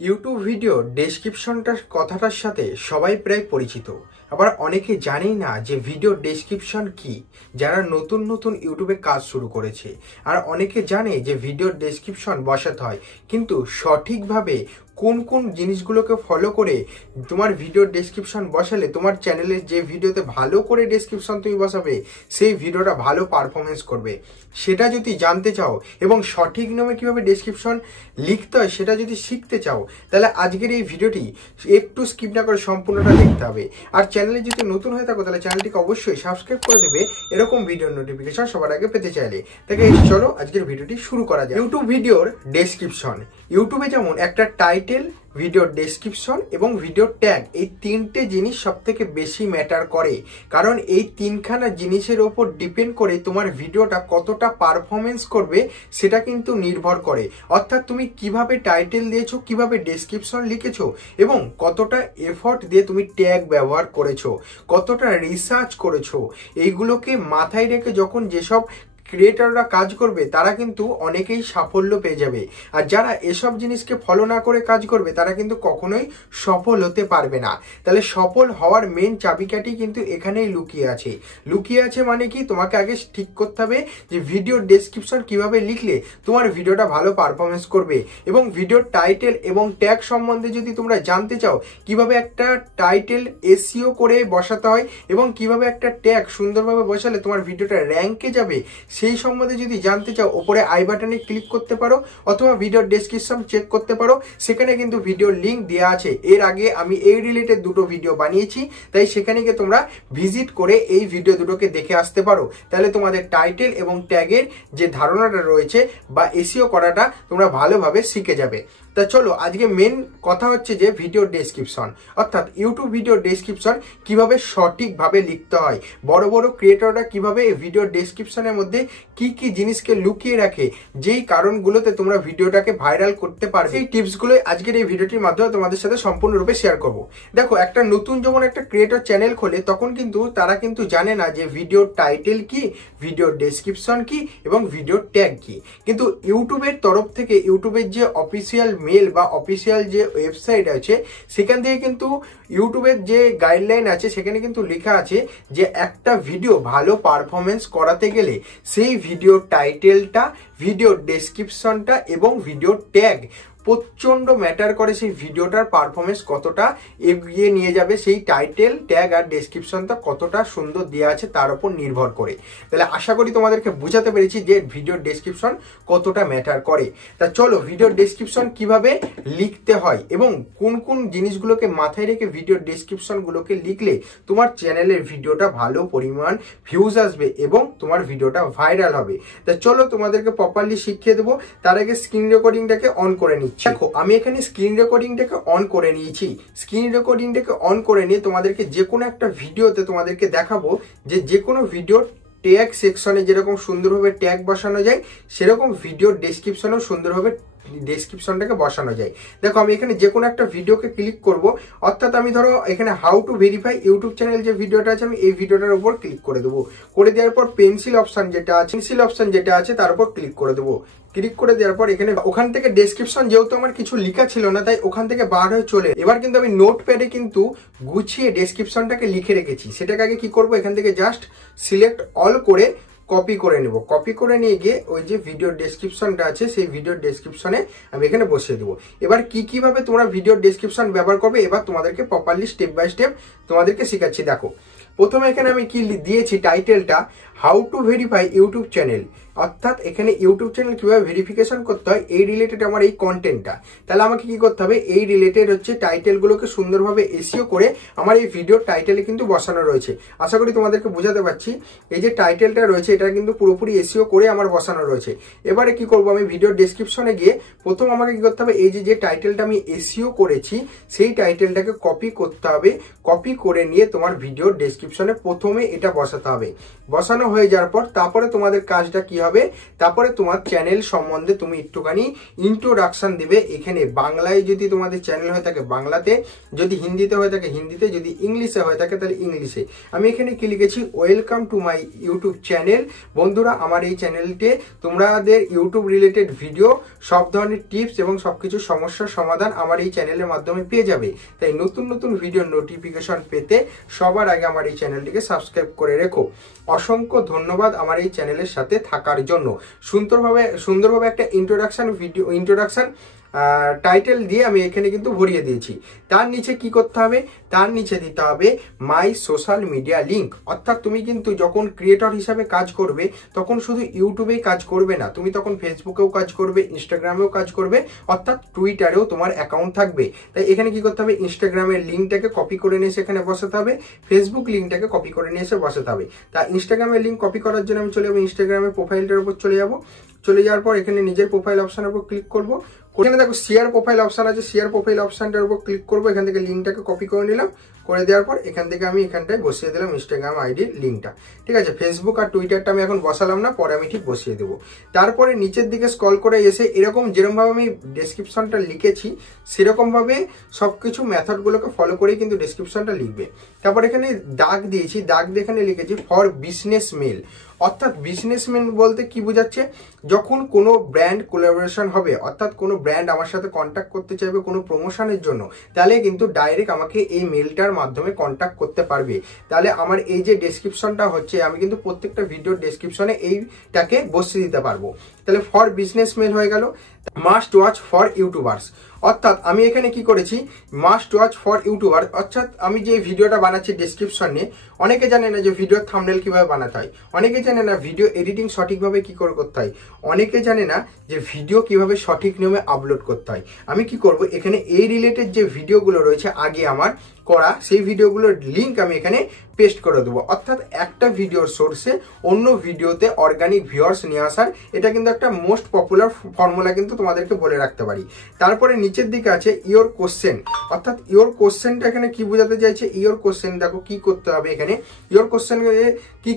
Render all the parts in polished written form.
YouTube video ডেসক্রিপশনটার কথাটার সাথে সবাই প্রায় পরিচিত, আবার অনেকে জানেই না যে ভিডিও ডেসক্রিপশন কি। যারা নতুন নতুন ইউটিউবে কাজ শুরু করেছে, আর অনেকে জানে যে ভিডিও ডেসক্রিপশন বসাতে হয়, কিন্তু সঠিকভাবে কোন কোন জিনিসগুলোকে ফলো করে তোমার ভিডিও ডেসক্রিপশন বসালে তোমার চ্যানেলের যে ভিডিওতে ভালো করে ডেসক্রিপশন তুমি বসাবে সেই ভিডিওটা ভালো পারফরমেন্স করবে, সেটা যদি জানতে চাও এবং সঠিক নিয়মে কিভাবে ডেসক্রিপশন লিখতে হয় সেটা যদি শিখতে চাও, তাহলে আজকের এই ভিডিওটি একটু স্কিপ না করে সম্পূর্ণটা দেখতে হবে। আর চ্যানেলে যদি নতুন হয়ে থাকো তাহলে চ্যানেলটিকে অবশ্যই সাবস্ক্রাইব করে দেবে এরকম ভিডিওর নোটিফিকেশন সবার আগে পেতে চাইলে। তাকে চলো আজকের ভিডিওটি শুরু করা যায়। ইউটিউব ভিডিওর ডেসক্রিপশন, ইউটিউবে যেমন একটা টাইটেল, ভিডিও ডেসক্রিপশন এবং ভিডিও ট্যাগ, এই তিনটে জিনিস সব থেকে বেশি ম্যাটার করে, কারণ এই তিনখানা জিনিসের ওপর ডিপেন্ড করে তোমার ভিডিওটা কতটা পারফরমেন্স করবে সেটা কিন্তু নির্ভর করে। অর্থাৎ তুমি কিভাবে টাইটেল দিয়েছো, কিভাবে ডেসক্রিপশন লিখেছো এবং কতটা এফর্ট দিয়ে তুমি ট্যাগ ব্যবহার করেছো, কতটা রিসার্চ করেছো, এইগুলোকে মাথায় রেখে যখন যেসব ক্রিয়েটররা কাজ করবে তারা কিন্তু অনেকেই সাফল্য পেয়ে যাবে। আর যারা এসব জিনিসকে ফলো না করে কাজ করবে তারা কিন্তু কখনোই সফল হতে পারবে না। তাহলে সফল হওয়ার মেন চাবিকাঠি কিন্তু এখানেই লুকিয়ে আছে। লুকিয়ে আছে মানে কি, তোমাকে আগে ঠিক করতে হবে যে ভিডিও ডেসক্রিপশন কিভাবে লিখলে তোমার ভিডিওটা ভালো পারফরমেন্স করবে, এবং ভিডিও টাইটেল এবং ট্যাগ সম্বন্ধে যদি তোমরা জানতে চাও কিভাবে একটা টাইটেল এসইও করে বসাতে হয় এবং কিভাবে একটা ট্যাগ সুন্দরভাবে বসালে তোমার ভিডিওটা র্যাঙ্কে যাবে, সেই সম্বন্ধে যদি জানতে চাও ওপরে আই বাটনে ক্লিক করতে পারো অথবা ভিডিও ডেসক্রিপশন চেক করতে পারো, সেখানে কিন্তু ভিডিও লিংক দেওয়া আছে। এর আগে আমি এই রিলেটেড দুটো ভিডিও বানিয়েছি, তাই সেখানে গিয়ে তোমরা ভিজিট করে এই ভিডিও দুটোকে দেখে আসতে পারো। তাহলে তোমাদের টাইটেল এবং ট্যাগের যে ধারণাটা রয়েছে বা এসইও করাটা তোমরা ভালোভাবে শিখে যাবে। তা চলো আজকে মেন কথা হচ্ছে যে ভিডিও ডেসক্রিপশন, অর্থাৎ ইউটিউব ভিডিও ডেসক্রিপশন কিভাবে সঠিকভাবে লিখতে হয়, বড় বড় ক্রিয়েটররা কিভাবে ভিডিও ডেসক্রিপশনের মধ্যে কি কি জিনিসকে লুকিয়ে রাখে, যেই কারণগুলোতে তোমরা ভিডিওটাকে ভাইরাল করতে পারবে, এই টিপসগুলো আজকের এই ভিডিওটির মাধ্যমে তোমাদের সাথে সম্পূর্ণরূপে শেয়ার করব। দেখো, একটা নতুন যখন একটা ক্রিয়েটর চ্যানেল খোলে তখন কিন্তু তারা কিন্তু জানে না যে ভিডিও টাইটেল কি, ভিডিও ডেসক্রিপশন কি এবং ভিডিও ট্যাগ কি। কিন্তু ইউটিউবের তরফ থেকে, ইউটিউবের যে অফিসিয়াল মেল বা অফিসিয়াল যে ওয়েবসাইট আছে সেখান থেকে কিন্তু ইউটিউবের যে গাইডলাইন আছে সেখানে কিন্তু লেখা আছে যে একটা ভিডিও ভালো পারফরমেন্স করাতে গেলে সেই ভিডিও টাইটেলটা, ভিডিও ডেসক্রিপশনটা এবং ভিডিও ট্যাগ প্রচন্ড ম্যাটার করে সেই ভিডিওটার পারফরমেন্স কতটা এগিয়ে নিয়ে যাবে, সেই টাইটেল, ট্যাগ আর ডেসক্রিপশনটা কতটা সুন্দর দেওয়া আছে তার উপর নির্ভর করে। তাহলে আশা করি তোমাদেরকে বুঝাতে পেরেছি যে ভিডিও ডেসক্রিপশন কতটা ম্যাটার করে। তা চলো ভিডিও ডেসক্রিপশন কিভাবে লিখতে হয় এবং কোন কোন জিনিসগুলোকে মাথায় রেখে ভিডিও ডেসক্রিপশনগুলোকে লিখলে তোমার চ্যানেলের ভিডিওটা ভালো পরিমাণ ভিউজ আসবে এবং তোমার ভিডিওটা ভাইরাল হবে। তা চলো তোমাদেরকে প্রপারলি শিখিয়ে দেবো। তার আগে স্ক্রিন রেকর্ডিংটাকে অন করে নিচ্ছি। দেখো, আমি এখানে স্ক্রিন রেকর্ডিংটাকে অন করে নিয়েছি। স্ক্রিন রেকর্ডিংটাকে অন করে নিয়ে তোমাদেরকে যে কোনো একটা ভিডিওতে তোমাদেরকে দেখাবো যে কোনো ভিডিও ট্যাগ সেকশনে যেরকম সুন্দরভাবে ট্যাগ বসানো যায় সেরকম ভিডিও ডেসক্রিপশনেও সুন্দরভাবে ডেসক্রিপশনটাকে বসানো যায়। দেখো, আমি এখানে যে কোনো একটা ভিডিওকে ক্লিক করব, অর্থাৎ আমি ধরো এখানে how to verify YouTube channel যে ভিডিওটা আছে আমি এই ভিডিওটার উপর ক্লিক করে দেবো। করে দেওয়ার পর পেন্সিল অপশন যেটা আছে তার উপর ক্লিক করে দেবো। ক্লিক করে দেওয়ার পর এখানে ওখান থেকে ডেসক্রিপশন, যেহেতু আমার কিছু লেখা ছিল না তাই ওখান থেকে বার হয়ে চলে, এবার কিন্তু আমি নোটপ্যাডে কিন্তু গুছিয়ে ডেসক্রিপশনটাকে লিখে রেখেছি। সেটাকে আগে কি করব, এখান থেকে জাস্ট সিলেক্ট অল করে কপি করে নেব। কপি করে নিয়ে গিয়ে ওই যে ভিডিও ডেসক্রিপশনটা আছে সেই ভিডিও ডেসক্রিপশনে আমি এখানে বসিয়ে দেবো। এবার কিভাবে তোমরা ভিডিও ডেসক্রিপশন ব্যবহার করবে এবার তোমাদেরকে প্রপারলি স্টেপ বাই স্টেপ তোমাদেরকে শেখাচ্ছি। দেখো, প্রথমে এখানে আমি কি দিয়েছি, টাইটেলটা how to verify YouTube channel, অর্থাৎ এখানে ইউটিউব চ্যানেল কিভাবে ভেরিফিকেশন করতে হয় এই রিলেটেড আমার এই কন্টেন্টটা। তাহলে আমাকে কি করতে হবে, এই রিলেটেড হচ্ছে টাইটেলগুলোকে সুন্দরভাবে এসইও করে আমার এই ভিডিওর টাইটেলে কিন্তু বসানো রয়েছে। আশা করি তোমাদেরকে বোঝাতে পারছি। এই যে টাইটেলটা রয়েছে এটা কিন্তু পুরোপুরি এসইও করে আমার বসানো রয়েছে। এবারে কি করব, আমি ভিডিও ডেসক্রিপশনে গিয়ে প্রথম আমাকে কি করতে হবে, এই যে টাইটেলটা আমি এসইও করেছি সেই টাইটেলটাকে কপি করতে হবে। কপি করে নিয়ে তোমার ভিডিও ডেসক্রিপশনে প্রথমে এটা বসাতে হবে। বসানো হয়ে যাওয়ার পর তারপরে তোমাদের কাজটা কি হবে, তারপরে তোমার চ্যানেল সম্বন্ধে তুমি একটুখানি ইন্ট্রোডাকশন দিবে। এখানে বাংলায় যদি তোমাদের চ্যানেল হয়ে থাকে বাংলাতে, যদি হিন্দিতে হয়ে থাকে হিন্দিতে, যদি ইংলিশে হয়ে থাকে তাহলে ইংলিশে। আমি এখানে কি লিখেছি, welcome to my YouTube channel. বন্ধুরা, আমার এই চ্যানেলটি তোমাদের ইউটিউব রিলেটেড ভিডিও, সব ধরনের টিপস এবং সবকিছু সমস্যার সমাধান আমার এই চ্যানেলের মাধ্যমে পেয়ে যাবে। তাই নতুন নতুন ভিডিও নোটিফিকেশন পেতে সবার আগে আমার এই চ্যানেলটিকে সাবস্ক্রাইব করে রেখো। অসংখ্য ধন্যবাদ আমার এই চ্যানেলের সাথে থাকার জন্য। সুন্দরভাবে একটা ইন্ট্রোডাকশন টাইটেল দিয়ে আমি এখানে কিন্তু ভরিয়ে দিয়েছি। তার নিচে কি করতে হবে, তার নিচে দিতে হবে মাই সোশ্যাল মিডিয়া লিঙ্ক। অর্থাৎ তুমি কিন্তু যখন ক্রিয়েটর হিসাবে কাজ করবে তখন শুধু ইউটিউবেই কাজ করবে না, তুমি তখন ফেসবুকেও কাজ করবে, ইনস্টাগ্রামেও কাজ করবে, অর্থাৎ টুইটারেও তোমার অ্যাকাউন্ট থাকবে। তাই এখানে কি করতে হবে, ইনস্টাগ্রামের লিঙ্কটাকে কপি করে নিয়ে সেখানে বসাতে হবে, ফেসবুক লিঙ্কটাকে কপি করে নিয়ে এসে বসাতে হবে। তা ইনস্টাগ্রামের লিঙ্ক কপি করার জন্য আমি চলে যাবো ইনস্টাগ্রামের প্রোফাইলটার উপর চলে যাওয়ার পর এখানে নিজের প্রোফাইল অপশনের উপর ক্লিক করবো। এখানে দেখো শেয়ার প্রোফাইল অপশন আছে, শেয়ার প্রোফাইল অপশনটার উপর ক্লিক করবো। এখান থেকে লিঙ্কটাকে কপি করে নিলাম, করে দেওয়ার পর এখান থেকে আমি এখানটায় বসিয়ে দিলাম ইনস্টাগ্রাম আইডির লিঙ্কটা। ঠিক আছে, ফেসবুক আর টুইটারটা আমি এখন বসালাম না, পরে আমি ঠিক বসিয়ে দেবো। তারপরে নিচের দিকে স্ক্রল করে এসে এরকম যেরকমভাবে আমি ডেসক্রিপশনটা লিখেছি সেরকমভাবে সবকিছু মেথডগুলোকে ফলো করেই কিন্তু ডেসক্রিপশনটা লিখবে। তারপর এখানে দাগ দিয়েছি, দাগ দিয়ে এখানে লিখেছি ফর বিজনেস মেল। অর্থাৎ বিজনেসম্যান বলতে কি বোঝাচ্ছে, যখন কোনো ব্র্যান্ড কোলাবোরেশন হবে, অর্থাৎ কোনো ব্র্যান্ড আমার সাথে কন্ট্যাক্ট করতে চাইবে কোনো প্রমোশনের জন্য, তাহলে কিন্তু ডাইরেক্ট আমাকে এই মেলটার মাধ্যমে কন্ট্যাক্ট করতে পারবে। তাহলে আমার এই যে ডেসক্রিপশনটা হচ্ছে, আমি কিন্তু প্রত্যেকটা ভিডিওর ডেসক্রিপশনে এইটাকে বসিয়ে দিতে পারবো। তাহলে ফর বিজনেস মেল হয়ে গেল। মাস্ট ওয়াচ ফর ইউটিউবার্স, অর্থাৎ আমি এখানে কি করেছি, মাস্ট ওয়াচ ফর ইউটিউবার। অর্থাৎ আমি যে ভিডিওটা বানাচ্ছি ডেসক্রিপশন নিয়ে, অনেকে জানে না যে ভিডিওর থাম্বনেল কিভাবে বানাতে হয়, অনেকে জানে না ভিডিও এডিটিং সঠিকভাবে কি করে করতে হয়, অনেকে জানে না যে ভিডিও কিভাবে সঠিক নিয়মে আপলোড করতে হয়। আমি কি করব, এখানে এই রিলেটেড যে ভিডিওগুলো রয়েছে আগে আমার করা, সেই ভিডিওগুলোর লিঙ্ক আমি এখানে পেস্ট করে দেবো। অর্থাৎ একটা ভিডিওর সোর্সে অন্য ভিডিওতে অর্গানিক ভিউয়ার্স নিয়ে আসার, এটা কিন্তু একটা মোস্ট পপুলার ফর্মুলা কিন্তু তোমাদেরকে বলে রাখতে পারি। তারপরে নিচের দিকে আছে ইওর কোশ্চেন, অর্থাৎ ইওর কোশ্চেনটা এখানে কি বোঝাতে চাইছে, ইওর কোশ্চেন দেখো কি করতে হবে। এখানে ইওর কোশ্চেন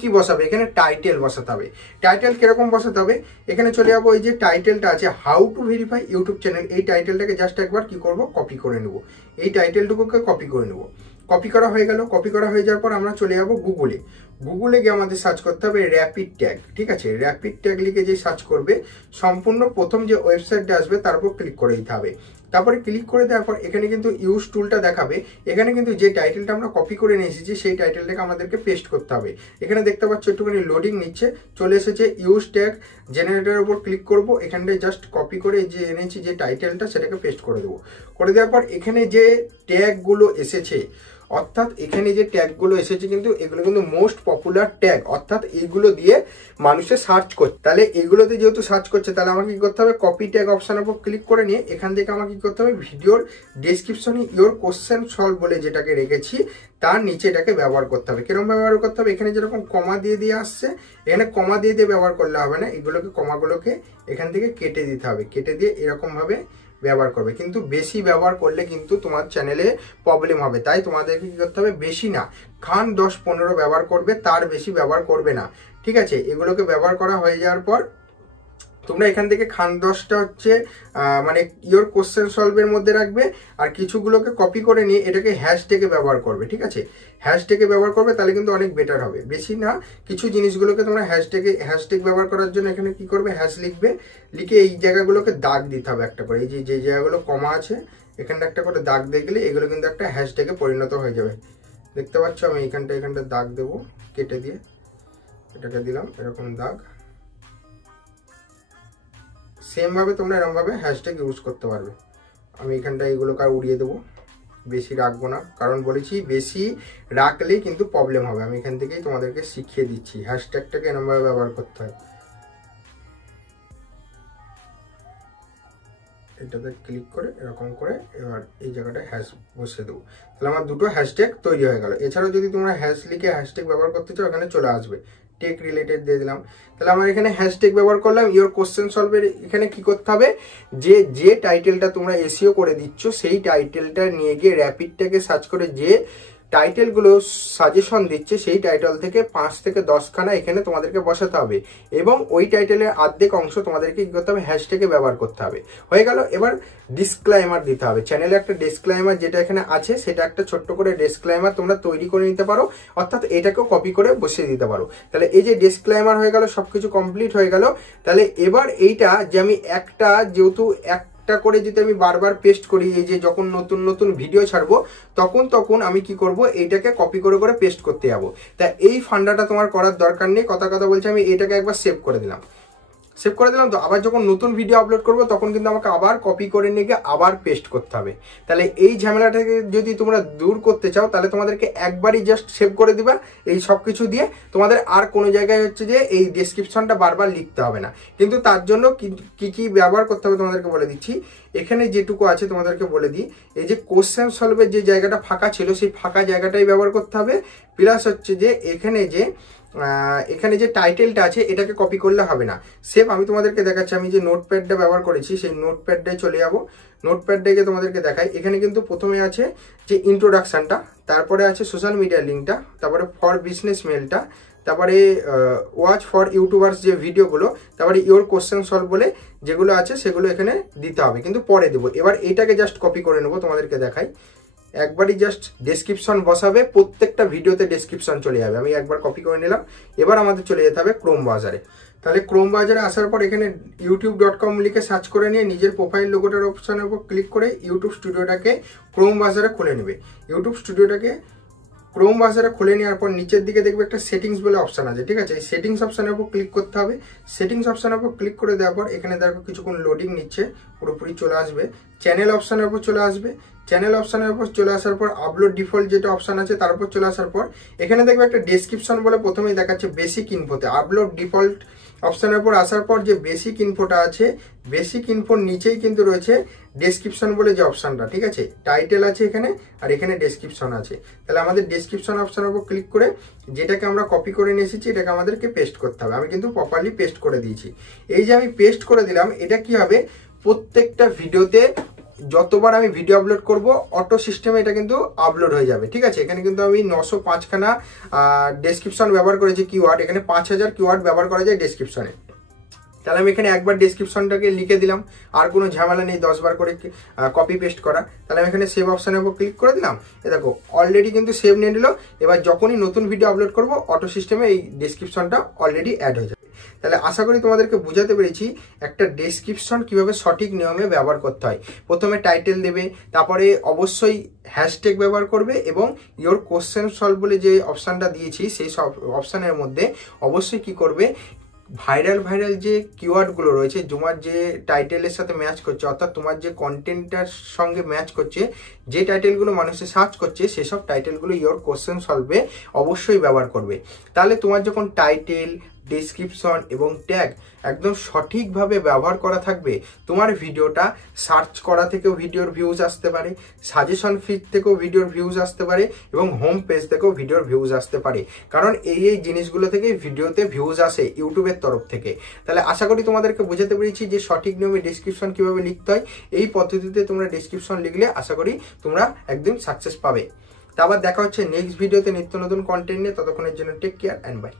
কি বসাবে, এখানে টাইটেল বসাতে হবে। টাইটেল কিরকম বসাতে হবে, এখানে চলে যাবো, এই যে টাইটেলটা আছে how to verify YouTube channel, এই টাইটেলটাকে জাস্ট একবার কি করব, কপি করে নেব। এই টাইটেলটুকুকে কপি করে নেব। কপি করা হয়ে গেল। কপি করা হয়ে যাওয়ার পর আমরা চলে যাব গুগলে গিয়ে আমাদের সার্চ করতে হবে র্যাপিড ট্যাগ। ঠিক আছে, র্যাপিড ট্যাগ লিখে যে সার্চ করবে, সম্পূর্ণ প্রথম যে ওয়েবসাইটটা আসবে তার উপর ক্লিক করে দিতে হবে। তারপরে ক্লিক করে দেওয়ার পর এখানে কিন্তু ইউজ টুলটা দেখাবে। এখানে কিন্তু যে টাইটেলটা আমরা কপি করে নিয়ে এসেছি সেই টাইটেলটাকে আমাদেরকে পেস্ট করতে হবে। এখানে দেখতে পাচ্ছ একটুখানি লোডিং নিচ্ছে, চলে এসেছে। ইউজ ট্যাগ জেনারেটরের উপর ক্লিক করব, এখানটায় জাস্ট কপি করে যে এনেছি যে টাইটেলটা সেটাকে পেস্ট করে দেবো। করে দেওয়ার পর এখানে যে ট্যাগগুলো এসেছে, অর্থাৎ এখানে যে ট্যাগগুলো এসেছে কিন্তু এগুলো কিন্তু মোস্ট পপুলার ট্যাগ, অর্থাৎ এইগুলো দিয়ে মানুষে সার্চ করছে। তাহলে এগুলোতে যেহেতু সার্চ করছে, তাহলে আমাকে কি করতে হবে, কপি ট্যাগ অপশনের উপর ক্লিক করে নিয়ে এখান থেকে আমাকে কি করতে হবে, ভিডিওর ডেসক্রিপশনে ইওর কোশ্চেন সলভ বলে যেটাকে রেখেছি তার নিচে এটাকে ব্যবহার করতে হবে। কিরকম ব্যবহার করতে হবে, এখানে যেরকম কমা দিয়ে আসছে, এখানে কমা দিয়ে ব্যবহার করলে হবে না, এগুলোকে কমাগুলোকে এখান থেকে কেটে দিতে হবে। কেটে দিয়ে এরকম ভাবে ব্যবহার করবে, কিন্তু বেশি ব্যবহার করলে কিন্তু তোমার চ্যানেলে প্রবলেম হবে। তাই তোমাদেরকে কি করতে হবে, বেশি না, খান 10-15 ব্যবহার করবে, তার বেশি ব্যবহার করবে না। ঠিক আছে, এগুলোকে ব্যবহার করা হয়ে যাওয়ার পর তোমরা এখান থেকে খান 10টা হচ্ছে মানে ইওর কোশ্চেন সলভের মধ্যে রাখবে, আর কিছুগুলোকে কপি করে নিয়ে এটাকে হ্যাশট্যাগে ব্যবহার করবে। ঠিক আছে, হ্যাশট্যাগে ব্যবহার করবে, তাহলে কিন্তু অনেক বেটার হবে। বেশি না, কিছু জিনিসগুলোকে তোমরা হ্যাশট্যাগ ব্যবহার করার জন্য এখানে কি করবে, হ্যাশ লিখবে, লিখে এই জায়গাগুলোকে দাগ দিতে হবে একটা করে। এই যে জায়গাগুলো কমা আছে এখানটা একটা করে দাগ দিয়ে গেলে এগুলো কিন্তু একটা হ্যাশট্যাগে পরিণত হয়ে যাবে। দেখতে পাচ্ছ আমি এখানটা দাগ দেবো কেটে দিয়ে, এটাকে দিলাম এরকম দাগ। সেম ভাবে তোমরা এরকম ভাবে হ্যাশট্যাগ ইউজ করতে পারবে। আমি এখানটা এগুলোকে উড়িয়ে দেবো, বেশি রাখবো না, কারণ বলেছি বেশি রাখলেই কিন্তু প্রবলেম হবে। আমি এখান থেকেই তোমাদেরকে শিখিয়ে দিচ্ছি হ্যাশট্যাগটাকে এরকম ভাবে ব্যবহার করতে হয়। এটাতে ক্লিক করে এরকম করে এবার এই জায়গাটায় হ্যাশ বসিয়ে দেবো। তাহলে আমার দুটো হ্যাশট্যাগ তৈরি হয়ে গেল। এছাড়াও যদি তোমরা হ্যাশ লিখে হ্যাশট্যাগ ব্যবহার করতে চাও, এখানে চলে আসবে, টেক রিলেটেড দিয়ে দিলাম। তাহলে আমার এখানে হ্যাশট্যাগ ব্যবহার করলাম। ইওর কোশ্চেন সলভের এখানে কি করতে হবে, যে টাইটেলটা তোমরা এসইও করে দিচ্ছ সেই টাইটেলটা নিয়ে গিয়ে র্যাপিড ট্যাগে সার্চ করে যে টাইটেলগুলো সাজেশন দিচ্ছে সেই টাইটেল থেকে 5 থেকে 10 খানা এখানে তোমাদেরকে বসাতে হবে এবং ওই টাইটেলের অর্ধেক অংশ তোমাদেরকে কি করতে হবে, হ্যাশট্যাগে ব্যবহার করতে হবে। হয়ে গেল। এবার ডিসক্লেইমার দিতে হবে। চ্যানেলে একটা ডিসক্লেইমার যেটা এখানে আছে সেটা একটা ছোট্ট করে ডিসক্লেইমার তোমরা তৈরি করে নিতে পারো, অর্থাৎ এটাকেও কপি করে বসিয়ে দিতে পারো। তাহলে এই যে ডিসক্লেইমার হয়ে গেল, সবকিছু কমপ্লিট হয়ে গেল। তাহলে এবার এইটা যে আমি একটা যেহেতু একটা করে যদি আমি বারবার পেস্ট করি, এই যে যখন নতুন নতুন ভিডিও ছাড়বো তখন আমি কি করব, এইটাকে কপি করে করে পেস্ট করতে যাবো। তা এই ফান্ডাটা তোমার করার দরকার নেই। কথা বলছি, আমি এটাকে একবার সেভ করে দিলাম। তো আবার যখন নতুন ভিডিও আপলোড করবো তখন কিন্তু আমাকে আবার কপি করে নিয়ে গিয়ে আবার পেস্ট করতে হবে। তাহলে এই ঝামেলাটাকে যদি তোমরা দূর করতে চাও তাহলে তোমাদেরকে একবারই জাস্ট সেভ করে দিবা এই সব কিছু দিয়ে। তোমাদের আর কোনো জায়গায় হচ্ছে যে এই ডেসক্রিপশনটা বারবার লিখতে হবে না। কিন্তু তার জন্য কি কি ব্যবহার করতে হবে তোমাদেরকে বলে দিচ্ছি। এখানে যেটুকু আছে তোমাদেরকে বলে দিই, এই যে কোশ্চেন সলভের যে জায়গাটা ফাঁকা ছিল সেই ফাঁকা জায়গাটাই ব্যবহার করতে হবে। প্লাস হচ্ছে যে এখানে যে টাইটেলটা আছে এটাকে কপি করলে হবে না। সেভ আমি তোমাদেরকে দেখাচ্ছি। আমি যে নোটপ্যাডটা ব্যবহার করেছি সেই নোটপ্যাডটাই চলে যাব। নোটপ্যাডটাকে তোমাদেরকে দেখাই। এখানে কিন্তু প্রথমে আছে যে ইন্ট্রোডাকশনটা, তারপরে আছে সোশ্যাল মিডিয়া লিঙ্কটা, তারপরে ফর বিজনেস মেলটা, তারপরে ওয়াচ ফর ইউটিউবার্স যে ভিডিওগুলো, তারপরে ইওর কোশ্চেন সলভ বলে যেগুলো আছে সেগুলো এখানে দিতে হবে, কিন্তু পরে দেবো। এবার এটাকে জাস্ট কপি করে নেবো, তোমাদেরকে দেখাই। একবারই জাস্ট ডেসক্রিপশন বসাবে, প্রত্যেকটা ভিডিওতে ডেসক্রিপশন চলে যাবে। আমি একবার কপি করে নিলাম। এবার আমাদের চলে যেতে হবে ক্রোম ব্রাউজারে। তাহলে ক্রোম ব্রাউজারে আসার পর এখানে youtube.com লিখে সার্চ করে নিয়ে নিজের প্রোফাইল লোগোটার অপশনের উপর ক্লিক করে ইউটিউব স্টুডিওটাকে ক্রোম ব্রাউজারে খুলে নেবে। ইউটিউব স্টুডিওটাকে ক্রোম ব্রাউজারে খুলে নেওয়ার পর নিচের দিকে দেখবে একটা সেটিংস বলে অপশন আছে, ঠিক আছে? এই সেটিংস অপশনের উপর ক্লিক করতে হবে। সেটিংস অপশনের উপর ক্লিক করে দেওয়ার পর এখানে দেখো কিছুক্ষণ লোডিং নিচ্ছে, পুরোপুরি চলে আসবে। চ্যানেল অপশনের উপর চলে আসবে। চ্যানেল অপশনের উপর চলে আসার পর আপলোড ডিফল্ট যেটা অপশন আছে তার উপর চলে আসার পর এখানে দেখবে একটা ডেসক্রিপশন বলে প্রথমেই দেখাচ্ছে বেসিক ইনফোতে। আপলোড ডিফল্ট অপশনের উপর আসার পর যে বেসিক ইনফোটা আছে, বেসিক ইনফোর নিচেই কিন্তু রয়েছে ডেসক্রিপশন বলে যে অপশনটা, ঠিক আছে? টাইটেল আছে এখানে আর এখানে ডেসক্রিপশন আছে। তাহলে আমাদের ডেসক্রিপশন অপশনের উপর ক্লিক করে যেটাকে আমরা কপি করে নিয়ে এসেছি এটাকে আমাদেরকে পেস্ট করতে হবে। আমি কিন্তু প্রপারলি পেস্ট করে দিয়েছি। এই যে আমি পেস্ট করে দিলাম, এটা কি হবে, প্রত্যেকটা ভিডিওতে যতবার আমি ভিডিও আপলোড করব অটো সিস্টেমে এটা কিন্তু আপলোড হয়ে যাবে, ঠিক আছে? এখানে কিন্তু আমি 905 খানা ডেসক্রিপশন ব্যবহার করেছি কিওয়ার্ড। এখানে 5000 কিওয়ার্ড ব্যবহার করা যায় ডেসক্রিপশনে। তাহলে আমি এখানে একবার ডেসক্রিপশনটাকে লিখে দিলাম, আর কোনো ঝামেলা নেই 10 বার করে কপি পেস্ট করা। তাহলে আমি এখানে সেভ অপশনের উপর ক্লিক করে দিলাম। এ দেখো অলরেডি কিন্তু সেভ নিয়ে নিল। এবার যখনই নতুন ভিডিও আপলোড করব অটো সিস্টেমে এই ডেসক্রিপশনটা অলরেডি অ্যাড হয়ে যাবে। তাহলে আশা করি তোমাদেরকে বুঝাতে পেরেছি একটা ডেসক্রিপশন কিভাবে সঠিক নিয়মে ব্যবহার করতে হয়। প্রথমে টাইটেল দেবে, তারপরে অবশ্যই হ্যাশট্যাগ ব্যবহার করবে এবং ইওর কোশ্চেন সলভ বলে যে অপশানটা দিয়েছি সেই সব অপশানের মধ্যে অবশ্যই কি করবে, ভাইরাল যে কিওয়ার্ডগুলো রয়েছে তোমার যে টাইটেলের সাথে ম্যাচ করছে, অর্থাৎ তোমার যে কন্টেন্টটার সঙ্গে ম্যাচ করছে, যে টাইটেলগুলো মানুষে সার্চ করছে সেসব টাইটেলগুলো ইওর কোশ্চেন সলভে অবশ্যই ব্যবহার করবে। তাহলে তোমার যখন টাইটেল, ডেসক্রিপশন এবং ট্যাগ একদম সঠিকভাবে ব্যবহার করা থাকবে, তোমার ভিডিওটা সার্চ করা থেকেও ভিডিওর ভিউজ আসতে পারে, সাজেশন ফিড থেকেও ভিডিওর ভিউজ আসতে পারে এবং হোম পেজ থেকেও ভিডিওর ভিউজ আসতে পারে। কারণ এই জিনিসগুলো থেকে ভিডিওতে ভিউজ আসে ইউটিউবের তরফ থেকে। তাহলে আশা করি তোমাদেরকে বোঝাতে পেরেছি যে সঠিক নিয়মে ডেসক্রিপশন কিভাবে লিখতে হয়। এই পদ্ধতিতে তোমরা ডেসক্রিপশন লিখলে আশা করি তোমরা একদম সাকসেস পাবে। তা আবার দেখা হচ্ছে নেক্সট ভিডিওতে নিত্য নতুন কন্টেন্ট নিয়ে। ততক্ষণের জন্য টেক কেয়ার অ্যান্ড বাই।